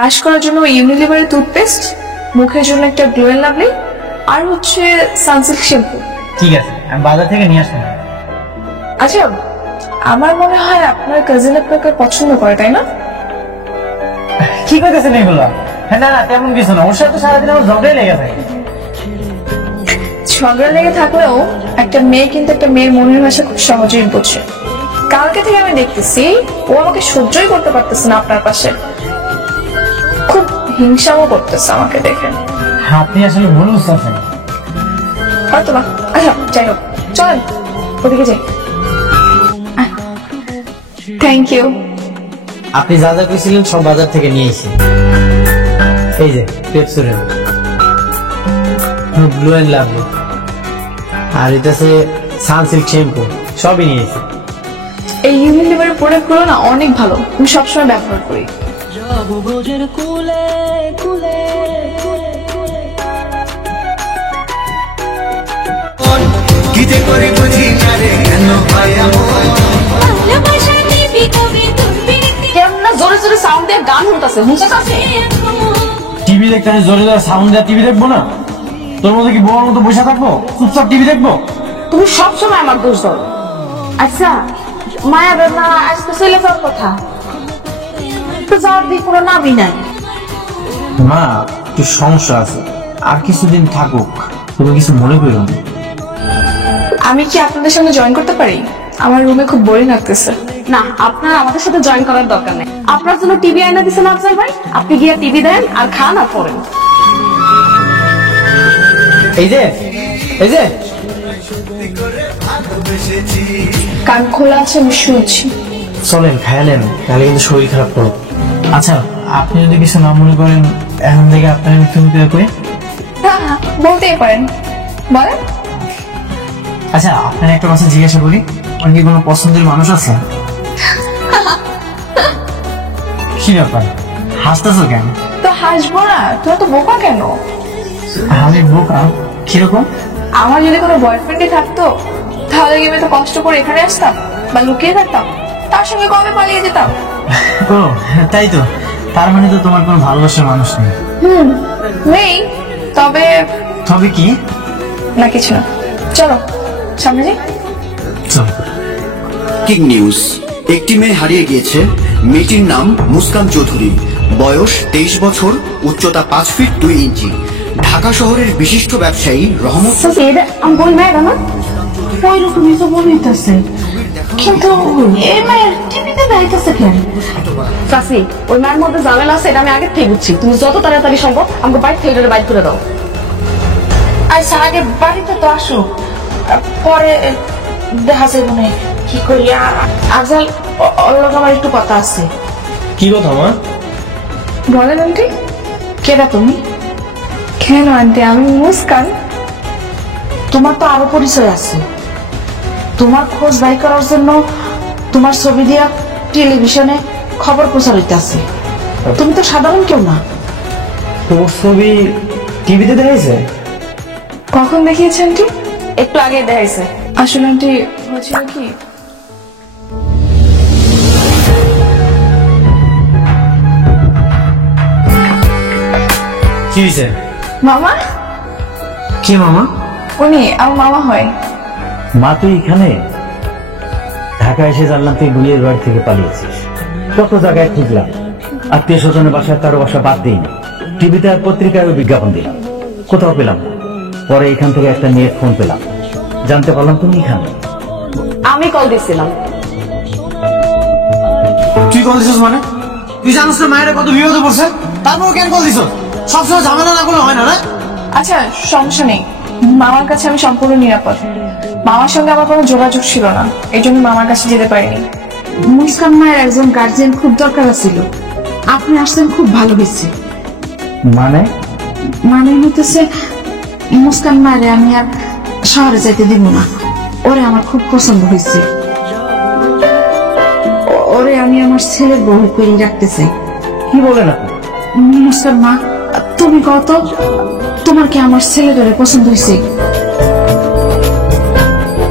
Brush করার জন্য ইউনিলিভারের toothpaste, মুখের জন্য একটা গ্লো এন্ড লাভলি, আর হচ্ছে সানসিল্ক শ্যাম্পু। ঠিক আছে, আমি বাজার থেকে নিয়ে আসবো। আচ্ছা, আমার মনে হয় আপনার কাজিন আপনাকে পছন্দ করে, তাই না? কি করতেছেন এগুলো? হ্যাঁ, না না তেমন কিছু না, ওর সাথে সারাদিন আমার ঝগড়াই লেগে থাকে। ঝগড়া লেগে থাকলেও একটা মেয়ে কিন্তু একটা মেয়ের মনের ভাষা খুব সহজেই বোঝে। কালকে থেকে আমি দেখতেছি ও আমাকে সহ্যই করতে পারতেছে না আপনার পাশে, খুব হিংসাও করতেছে আমাকে দেখে। আপনি আসলে ভুল বুঝতেছেন। হয়তো বা। আচ্ছা যাই হোক, চলেন ওদিকে যাই। Thank you. আপনি যা যা কইছিলেন সব বাজার থেকে নিয়ে এসেছি। এই যে পেপসোডেন্ট, ব্লু এন্ড লাভলি, আর এটা আছে সানসিল্ক শ্যাম্পু, সবই নিয়েছি। এই ইউনিলিভারের প্রোডাক্টগুলো না অনেক ভালো, আমি সবসময় ব্যবহার করি। জোরে জোরে সাউন্ড দিয়ে গান শুনতেছে, টিভি দেখতে জোরে জোরে সাউন্ড দিয়ে টিভি দেখবো না? তোর মধ্যে কি বউর মতো বসে থাকবো চুপচাপ টিভি দেখবো? তুমি সবসময় আমার দোষ দাও। আচ্ছা মায়া না আজকে চলে যাওয়ার কথা, তো যাওয়ার দিক কোনো নামই নাই। মা একটু সমস্যা আছে, আর কিছুদিন থাকুক, তুমি কিছু মনে করো না। আমি কি আপনাদের সঙ্গে জয়েন করতে পারি? আমার রুমে খুব বোরিং লাগতেছে। না, আপনার আমাদের সাথে জয়েন করার দরকার নেই। আপনার জন্য টিভি আইনা দিচ্ছেন আফজাল ভাই, আপনি গিয়ে টিভি দেন আর খান আর পড়েন। এই যে এই যে কান খোলা আছে, আমি শুনছি। চলেন খায় নেন, তাহলে কিন্তু শরীর খারাপ করো। আচ্ছা আপনি যদি কিছু না মনে করেন, এখন থেকে আপনার তুমি করে। হ্যাঁ হ্যাঁ বলতেই পারেন, বলেন। আচ্ছা আপনার একটা কথা জিজ্ঞাসা করি, আপনার কি কোনো পছন্দের মানুষ আছে? কি ব্যাপার হাসতেছো কেন? তো হাসবো না, তুমি তো বোকা কেন? আমি বোকা কিরকম? আমার যদি কোনো বয়ফ্রেন্ডই থাকতো তাহলে কি আমি তো কষ্ট করে এখানে আসতাম বা লুকিয়ে থাকতাম, তার সঙ্গে কবে পালিয়ে যেতাম? ও তাই তো, তার মানে তো তোমার কোনো ভালোবাসার মানুষ নেই। নেই, তবে তবে কি? না কিছু না, চলো সামনে যাই। চলো। King news. একটি মেয়ে হারিয়ে গিয়েছে। মেয়েটির নাম মুস্কান চৌধুরী, বয়স 23 বছর, উচ্চতা 5 ফিট 2 ইঞ্চি। ঢাকা শহরের বিশিষ্ট ব্যবসায়ী রহমত কিন্তু এই মায়ের টিভিতে দেখাইতেছে কেন? চাচি, ওই মায়ের মধ্যে ঝামেলা আছে, এটা আমি আগে থেকে বুঝছি। তুমি যত তাড়াতাড়ি সম্ভব আমাকে বাইরে থেকে বাইর করে দাও। আচ্ছা আগে বাড়িতে তো আসো, পরে দেখা যাবে না কি করি। আফজাল ওর লোক আমার একটু কথা আছে। কি কথা মা? বলেন আন্টি। কেডা তুমি? কেন আন্টি, আমি মুস্কান। তোমার তো আরো পরিচয় আছে। তোমার খোঁজ বাই করার জন্য তোমার ছবি দিয়া টেলিভিশনে খবর প্রচারিত আছে। তুমি তো সাধারণ কেউ না। তোর ছবি টিভিতে দেখাইছে? কখন দেখিয়েছে আন্টি? একটু আগে দেখাইছে। আসলে আন্টি হয়েছিল কি, কি হয়েছে? মামা। কি মামা? উনি আমার মামা হয়। মা তুই এখানে? ঢাকা এসে জানলাম তুই বুনিয়ার বাড়ি থেকে পালিয়েছিস। কত জায়গায় খুঁজলাম, আত্মীয় স্বজনের বাসায় কারো বাসা বাদ দিই না, টিভিতে আর পত্রিকায় বিজ্ঞাপন দিলাম, কোথাও পেলাম না। পরে এখান থেকে একটা মেয়ের ফোন পেলাম, জানতে পারলাম তুমি এখানে। আমি কল দিছিলাম। তুই কল দিছিস মানে? তুই জানিস না মায়ের কত বিপদে পড়ছে, তারপর কেন কল দিছিস? সবসময় ঝামেলা না করলে হয় না? আচ্ছা সমস্যা নেই, মামার কাছে আমি সম্পূর্ণ নিরাপদ। মামার সঙ্গে আমার কোনো যোগাযোগ ছিল না, এই জন্য মামার কাছে যেতে পারিনি। মুস্কান মায়ের একজন গার্জিয়ান খুব দরকার ছিল, আপনি আসছেন, খুব ভালো হয়েছে। মানে? মানে হইতেছে মুস্কান মায়ের আমি আর শহরে যাইতে দিব না, ওরে আমার খুব পছন্দ হয়েছে। ওরে আমি আমার ছেলের বউ করে রাখতে চাই। কি বলেন আপনি? মুস্কান মা, তুমি কত, তোমার কি আমার ছেলেটারে পছন্দ হয়েছে?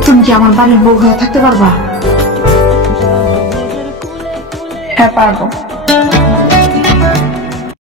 তুমি কি আমার বাড়ির বউ হয়ে থাকতে পারবা? হ্যাঁ পারবো।